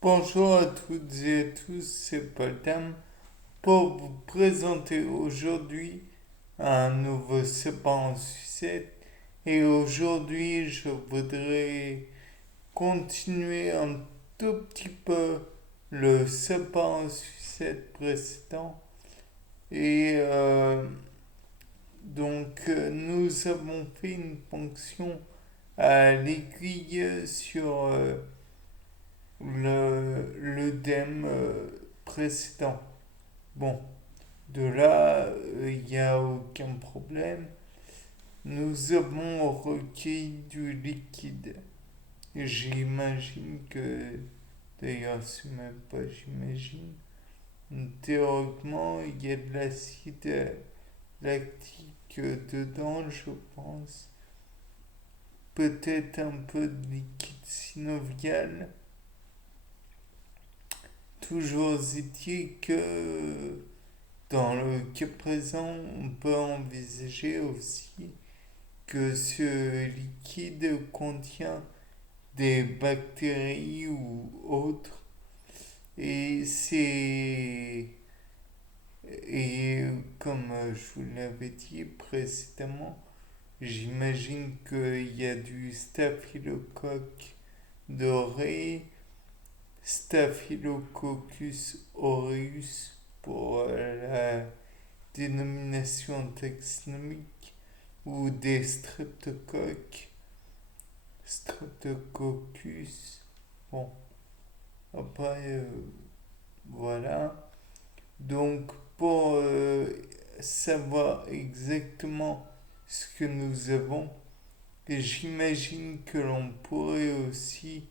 Bonjour à toutes et à tous, c'est Paul pour vous présenter aujourd'hui un nouveau sapin en sucette. Et aujourd'hui, je voudrais continuer un tout petit peu le sapin en sucette précédent. Et nous avons fait une fonction à l'aiguille sur l'œdème précédent. Bon, de là, il n'y a aucun problème. Nous avons recueilli du liquide. J'imagine que, d'ailleurs, c'est même pas j'imagine, théoriquement, il y a de l'acide lactique dedans, je pense. Peut-être un peu de liquide synovial. Toujours est-il que dans le cas présent, on peut envisager aussi que ce liquide contient des bactéries ou autres. Et c'est... Et comme je vous l'avais dit précédemment, j'imagine qu'il y a du staphylocoque doré, Staphylococcus aureus pour la dénomination taxonomique ou des streptocoques, Streptococcus. Bon, après, voilà. Donc, pour savoir exactement ce que nous avons, j'imagine que l'on pourrait aussi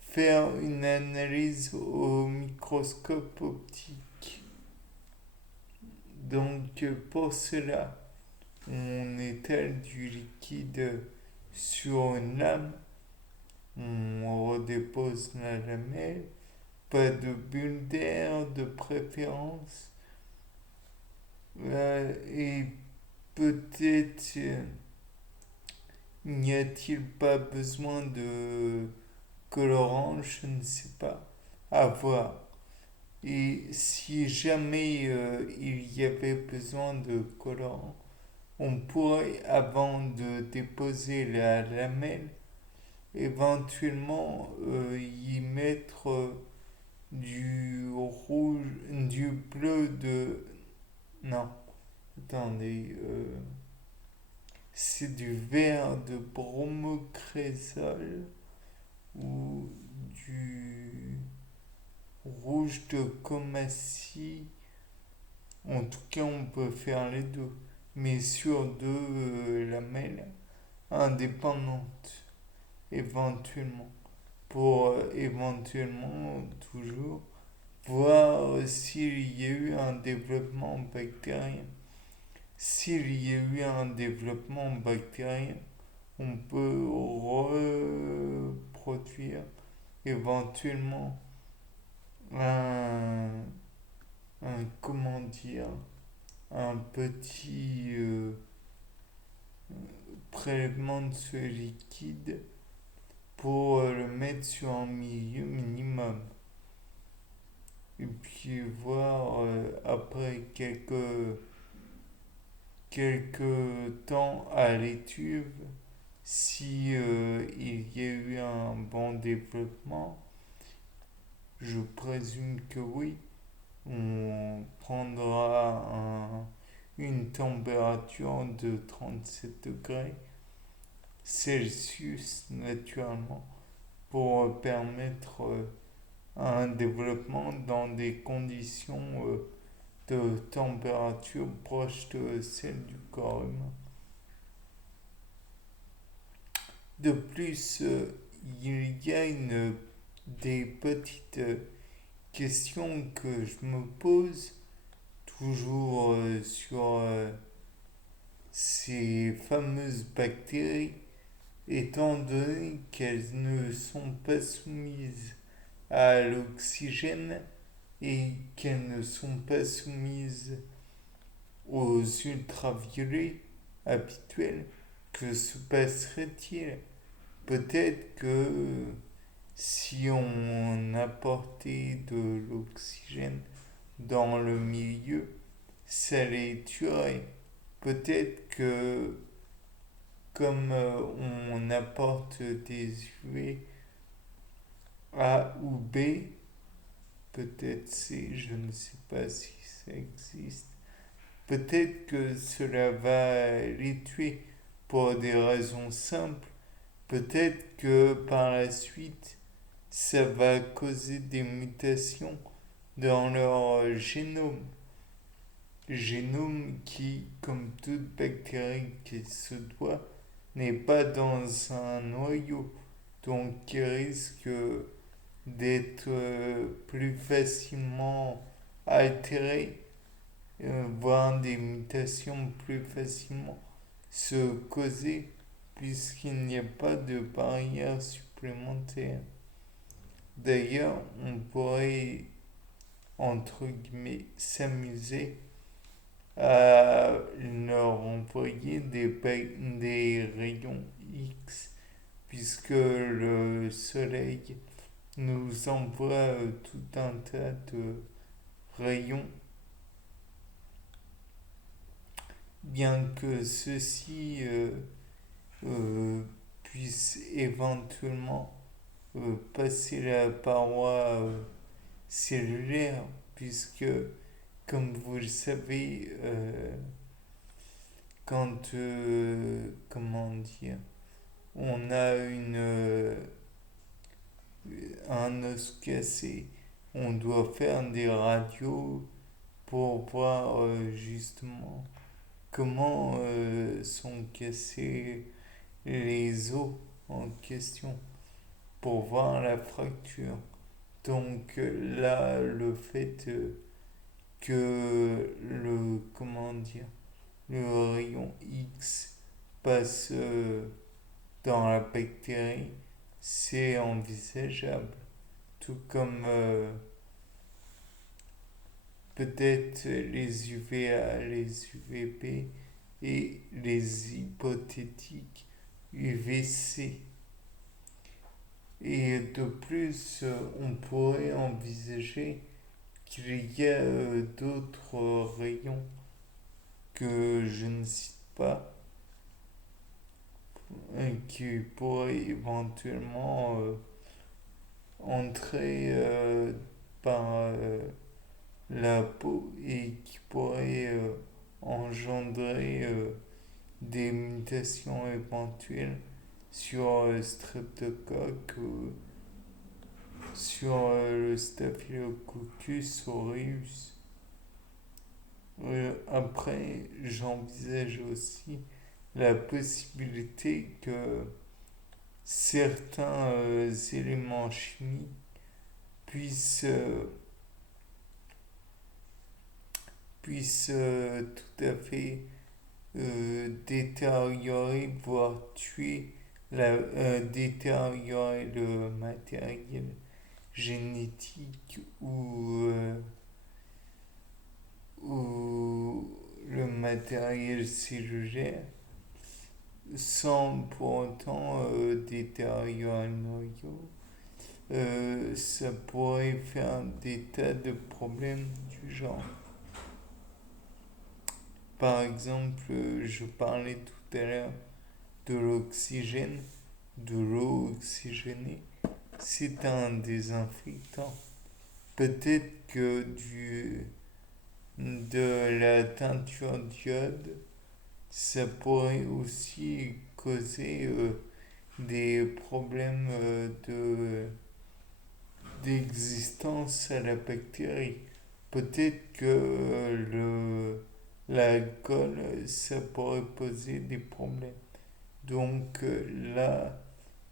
faire une analyse au microscope optique. Donc pour cela, on étale du liquide sur une lame, on redépose la lamelle, pas de bulle d'air de préférence, et peut-être n'y a-t-il pas besoin de colorant, je ne sais pas, à voir. Et si jamais il y avait besoin de colorant, on pourrait, avant de déposer la lamelle, éventuellement y mettre du rouge, du bleu de... Non, attendez, c'est du vert de bromocrésol ou du rouge de comassie. En tout cas, on peut faire les deux, mais sur deux lamelles indépendantes, éventuellement, pour éventuellement toujours voir s'il y a eu un développement bactérien. S'il y a eu un développement bactérien, on peut reproduire éventuellement un, comment dire, un petit prélèvement de ce liquide pour le mettre sur un milieu minimum. Et puis voir après quelques temps à l'étude si il y a eu un bon développement. Je présume que oui. On prendra une température de 37 degrés Celsius naturellement pour permettre un développement dans des conditions de température proche de celle du corps humain. De plus, il y a des petites questions que je me pose toujours sur ces fameuses bactéries, étant donné qu'elles ne sont pas soumises à l'oxygène et qu'elles ne sont pas soumises aux ultraviolets habituels, que se passerait-il? Peut-être que si on apportait de l'oxygène dans le milieu, ça les tuerait. Peut-être que comme on apporte des UV A ou B, peut-être C, je ne sais pas si ça existe, peut-être que cela va les tuer pour des raisons simples. Peut-être que par la suite, ça va causer des mutations dans leur génome qui, comme toute bactérie qui se doit, n'est pas dans un noyau, donc qui risque d'être plus facilement altéré, voire des mutations plus facilement se causer, puisqu'il n'y a pas de barrière supplémentaire. D'ailleurs, on pourrait, entre guillemets, s'amuser à leur envoyer des rayons X, puisque le Soleil nous envoie tout un tas de rayons, bien que ceux-ci puissent éventuellement passer la paroi cellulaire, puisque, comme vous le savez, quand, comment dire, on a un os cassé, on doit faire des radios pour voir justement comment sont cassés les os en question, pour voir la fracture. Donc là, le fait que comment dire, le rayon X passe dans la bactérie, c'est envisageable. Tout comme peut-être les UVA, les UVB et les hypothétiques UVC. Et de plus, on pourrait envisager qu'il y a d'autres rayons que je ne cite pas, qui pourraient éventuellement entrer par la peau et qui pourraient engendrer des mutations éventuelles sur Streptocoque, sur le Staphylococcus aureus. Après, j'envisage aussi la possibilité que certains éléments chimiques puissent, tout à fait détériorer, voire tuer, détériorer le matériel génétique ou le matériel cellulaire sans pour autant détériorer le noyau. Ça pourrait faire des tas de problèmes du genre. Par exemple, je parlais tout à l'heure de l'oxygène, de l'eau oxygénée. C'est un désinfectant. Peut-être que de la teinture d'iode, ça pourrait aussi causer des problèmes d'existence à la bactérie. Peut-être que l'alcool, ça pourrait poser des problèmes. Donc là,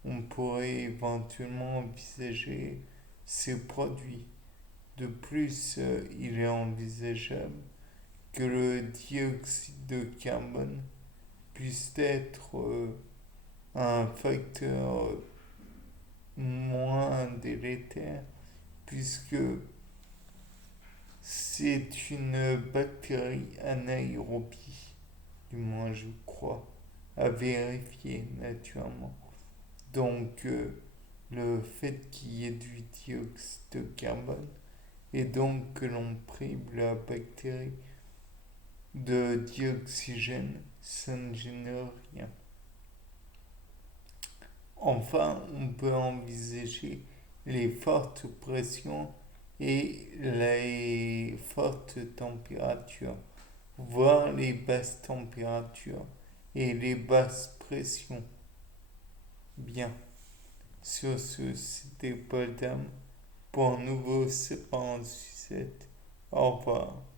on pourrait éventuellement envisager ces produits. De plus, il est envisageable que le dioxyde de carbone puisse être un facteur moins délétère, puisque c'est une bactérie anaérobie, du moins je crois, à vérifier naturellement. Donc le fait qu'il y ait du dioxyde de carbone et donc que l'on prive la bactérie de dioxygène, ça ne génère rien. Enfin, on peut envisager les fortes pressions et les fortes températures, voire les basses températures et les basses pressions. Bien, sur ce, c'était Paul Dam pour un nouveau C'est pas en sucette. Au revoir.